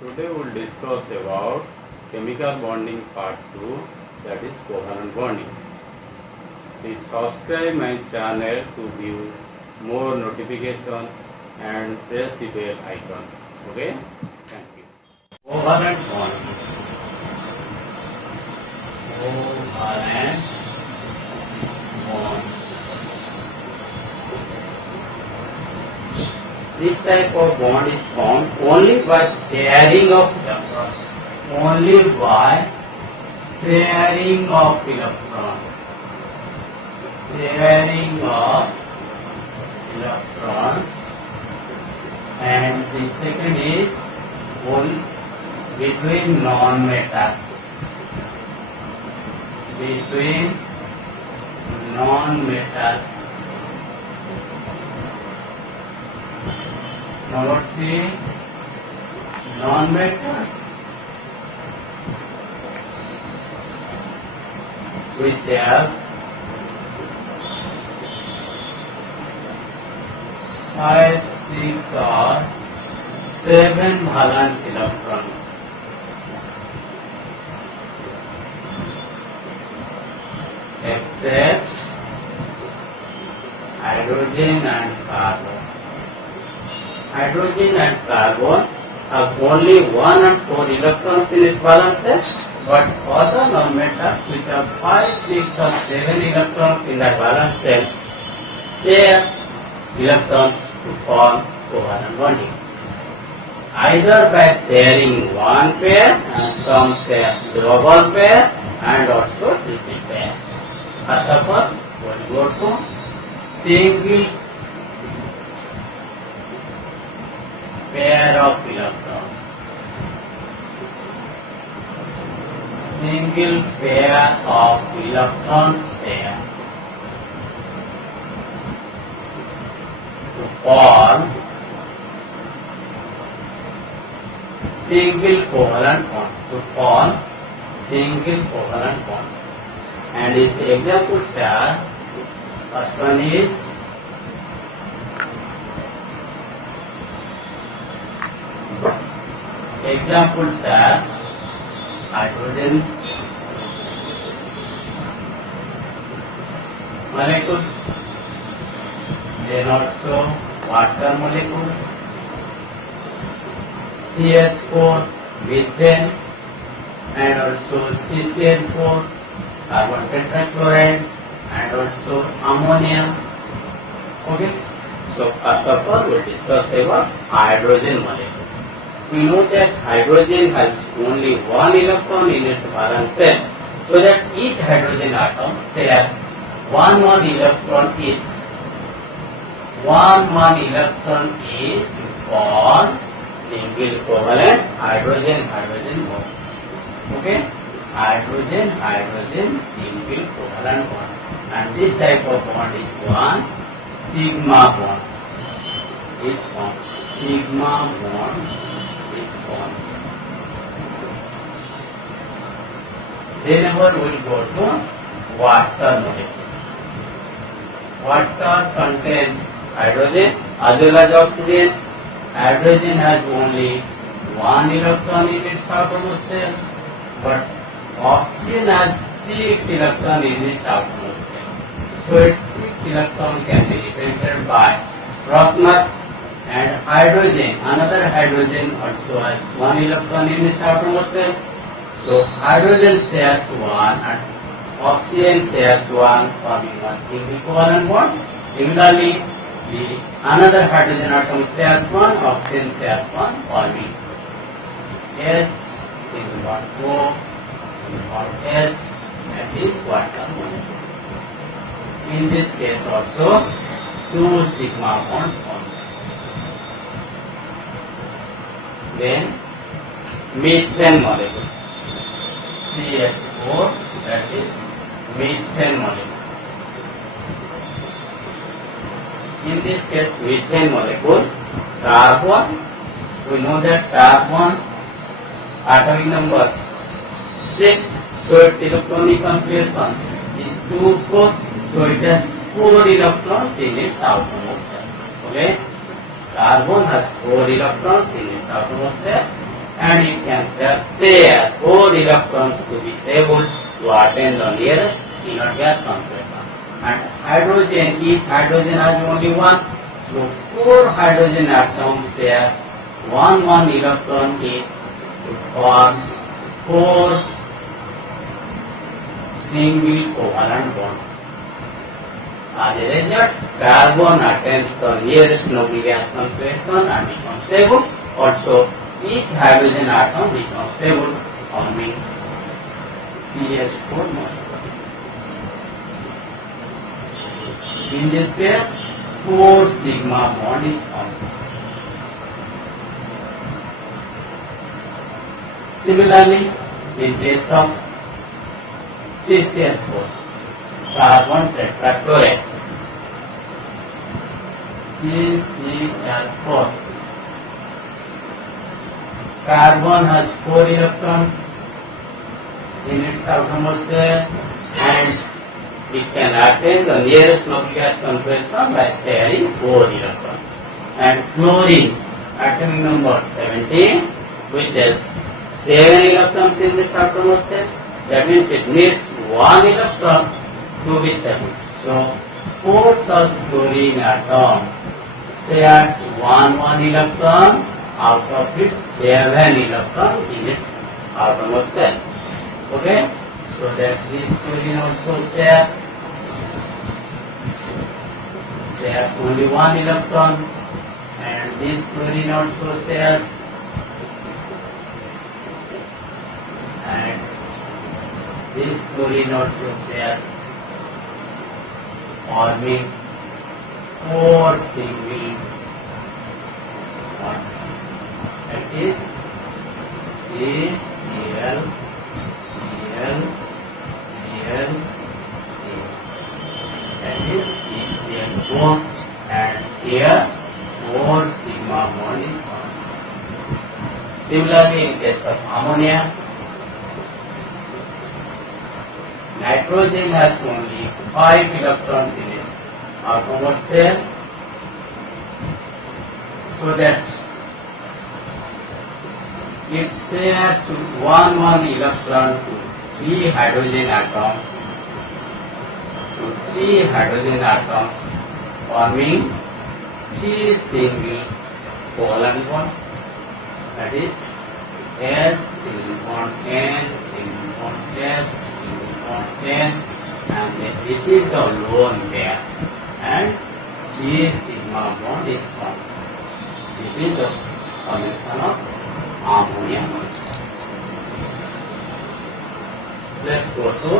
Today we will discuss about chemical bonding part 2, that is covalent bonding. Please subscribe my channel to view more notifications and press the bell icon. Okay? Thank you. Covalent bonding. Covalent bond. This type of bond is formed only by sharing of electrons. Only by sharing of electrons. Sharing of electrons. And the second is one between non-metals. Between non-metals. Number 3, non-metals which have 5, 6 or 7 valence electrons. Except hydrogen and carbon. Hydrogen and carbon have only 1 and 4 electrons in its valence set, but other non-metals which have 5, 6 or 7 electrons in their valence set share electrons to form covalent bonding. Either by sharing one pair and some shares double pair and also triple pair. First of all, we will go to single pair of electrons. Single pair of electrons share to form single covalent bond. To form single covalent bond. And its examples are, first one is examples are hydrogen molecule, then also water molecule, CH4, methane, and also CCl4, carbon tetrachloride, and also ammonia. Okay, so first of all we will discuss about hydrogen molecule. We know that hydrogen has only 1 electron in its valence set, so that each hydrogen atom shares 1 electron each. 1 electron each to form single covalent hydrogen bond. Okay, hydrogen single covalent bond, and this type of bond is one sigma bond. Is formed. Sigma bond is formed. Then we will go to water molecule. Water contains hydrogen as well as oxygen. Hydrogen has only 1 electron in its outermost shell, but oxygen has 6 electrons in its outermost shell. So its 6 electrons can be represented by cross marks. And hydrogen, another hydrogen also has 1 electron in its outermost shell. So hydrogen shares 1 and oxygen shares 1, forming one single covalent bond. Similarly, the another hydrogen atom shares 1, oxygen shares 1, forming H, single bond O, single bond H, and is water molecule. In this case also, 2 sigma bond formed. Then methane molecule, CH4, that is methane molecule. In this case, methane molecule, carbon, we know that carbon atomic numbers 6, so its electronic configuration is 2, 4, so it has 4 electrons in its outermost shell. Okay, carbon has 4 electrons in its outermost shell, and it can share 4 electrons to be stable to attain the nearest inert gas concentration. And hydrogen, each hydrogen has only one, so 4 hydrogen atoms shares one electron each to form 4 single covalent bonds. As a result, carbon attains the nearest noble gas concentration and becomes stable. Also, each hydrogen atom becomes stable, forming CH4 molecule. In this case, 4 sigma bond is formed. Similarly, in case of CCl4, carbon tetrachloride, CCl4, carbon has 4 electrons in its outermost shell and it can attain the nearest noble gas concentration by sharing 4 electrons. And chlorine, atomic number 17, which has 7 electrons in its outermost shell, that means it needs 1 electron to be stable. So 4 such chlorine atom shares 1 electron out of its 7 electron in its outermost shell. Okay, so that this chlorine also shares only 1 electron, and this chlorine also shares, and this chlorine also shares, forming 4 single bonds. That is CCl, Cl, Cl, Cl. That is CCl4, and here 4 sigma bond is formed. Similarly, in case of ammonia, nitrogen has only 5 electrons in its outermost shell, so that it shares 1 electron to 3 hydrogen atoms, forming 3 single covalent bonds. That is H single bond N, single bond H, single bond N, and then this is the lone pair, and 3 sigma bond is formed. This is the formation of ammonia molecule. Let's go to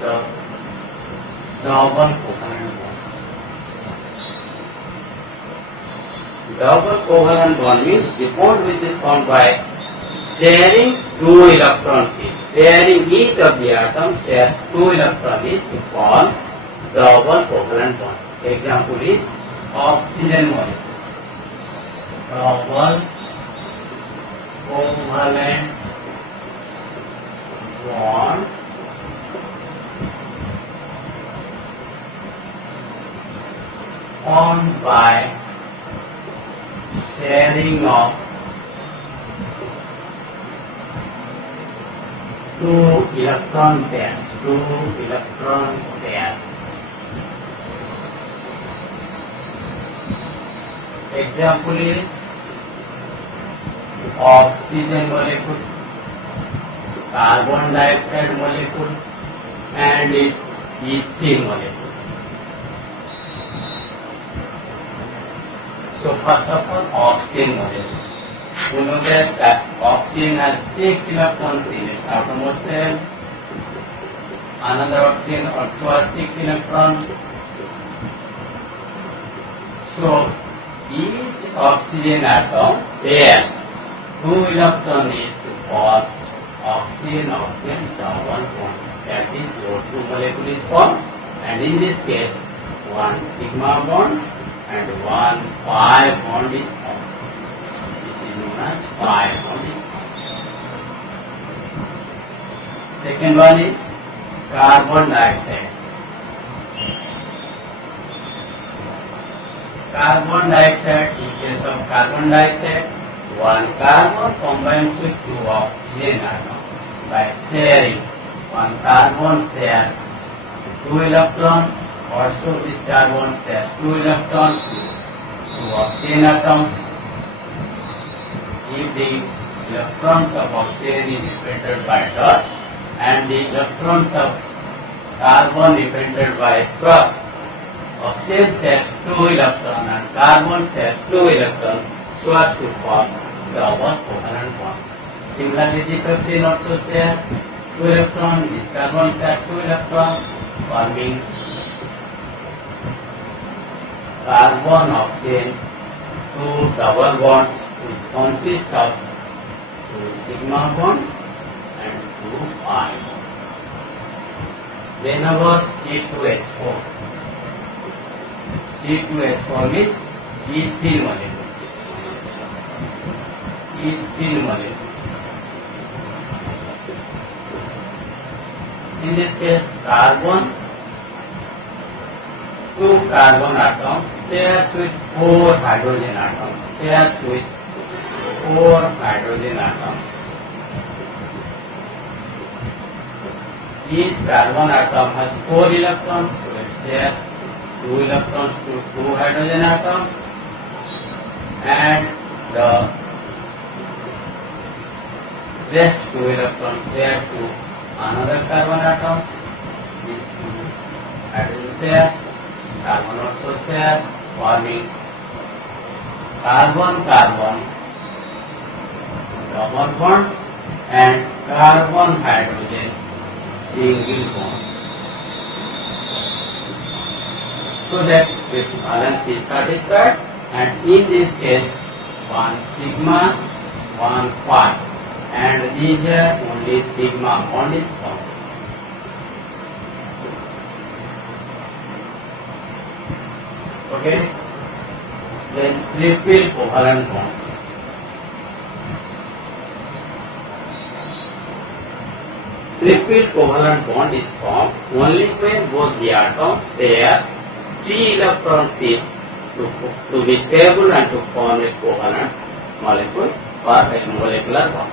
the double covalent bond. Double covalent bond means the bond which is formed by sharing 2 electrons each. Sharing each of the atoms shares 2 electrons each to form double covalent bond. Example is oxygen molecule. Double covalent bond formed by sharing of 2 electron pairs. Example is oxygen molecule, carbon dioxide molecule, and its ethene molecule. So first of all, oxygen molecule. We know that oxygen has 6 electrons in its outermost shell. Another oxygen also has 6 electrons. So each oxygen atom shares 2 electrons each to form oxygen double bond. That is O2 molecule is formed, and in this case 1 sigma bond and 1 pi bond is formed. This is known as pi bond. Second one is carbon dioxide. Carbon dioxide, in case of carbon dioxide, one carbon combines with two oxygen atoms by sharing. One carbon shares two electrons. Also, this carbon shares two electrons to two oxygen atoms. If the electrons of oxygen is represented by dot and the electrons of carbon represented by cross, oxygen shares two electrons and carbon shares two electrons so as to form double covalent bond. Similarly, this oxygen also shares two electrons, this carbon shares two electrons, forming carbon oxygen two double bonds which consist of two sigma bond and two pi bond. Then our C2H4. C2H4 means ethyl molecule. Ethyl molecule. In this case, carbon, two carbon atoms shares with four hydrogen atoms. Shares with four hydrogen atoms. Each carbon atom has four electrons, so it shares two electrons to two hydrogen atoms, and the rest two electrons share to another carbon atoms. These two hydrogen shares, carbon also shares, forming carbon-carbon double bond and carbon-hydrogen single bond. So that this balance is satisfied, and in this case one sigma, one pi, and these are only sigma bond is formed. Okay, then triple covalent bond. Triple covalent bond is formed only when both the atoms share three electrons each to be stable and to form a covalent molecule or a molecular bond.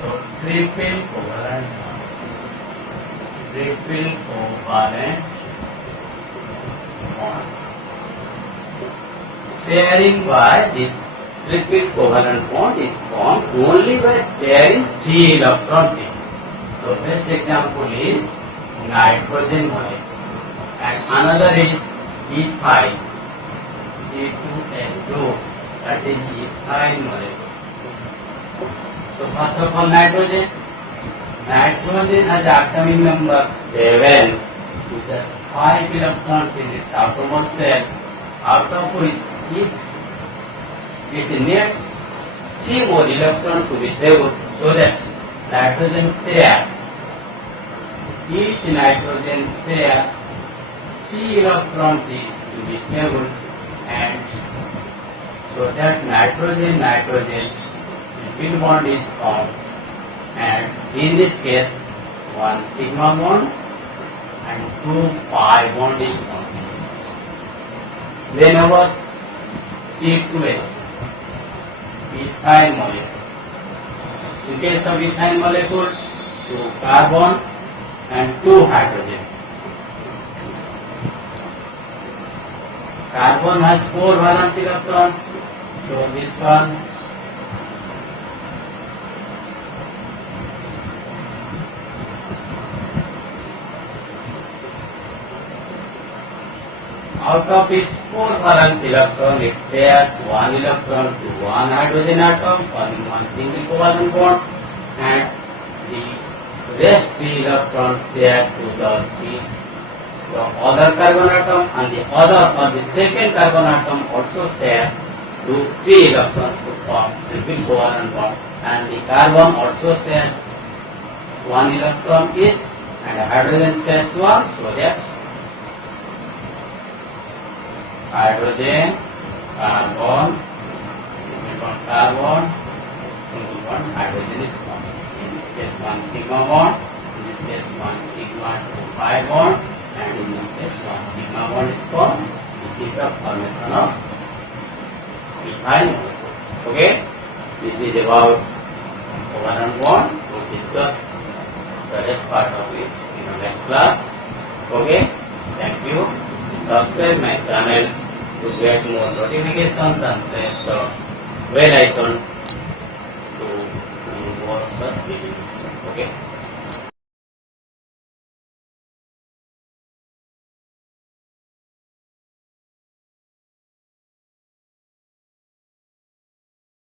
So triple covalent bond. Triple covalent bond. Sharing by this triple covalent bond is formed only by sharing three electrons each. So best example is nitrogen molecule, and another is ethyl, C2H2, that is ethyl molecule. So first of all, nitrogen. Nitrogen has atomic number 7, which has 5 electrons in its outermost shell, out of which if it needs 3 more electrons to be stable, so that nitrogen shares, each nitrogen shares 3 electrons each to be stable, and so that nitrogen triple bond is formed, and in this case one sigma bond and two pi bond is formed. Then our C2H2, ethyl molecule. In case of ethyl molecule, two carbon and two hydrogen. Carbon has 4 valence electrons, so this one. Out of its 4 valence electron, it shares 1 electron to 1 hydrogen atom, forming one single covalent bond, and the rest 3 electrons share to the other carbon atom, and the second carbon atom also shares to 3 electrons to form triple covalent bond, and the carbon also shares 1 electron each, and the hydrogen shares 1, so that hydrogen, carbon, carbon, single bond, hydrogen is formed. In this case, one sigma bond, in this case, one sigma to pi bond, and in this case, one sigma bond is formed. This is the formation of ethyl molecule. Okay, this is about covalent bond. We'll discuss the rest part of it in the next class. Okay, thank you. Subscribe my channel to get more notifications and press the bell icon to do more such videos. Okay.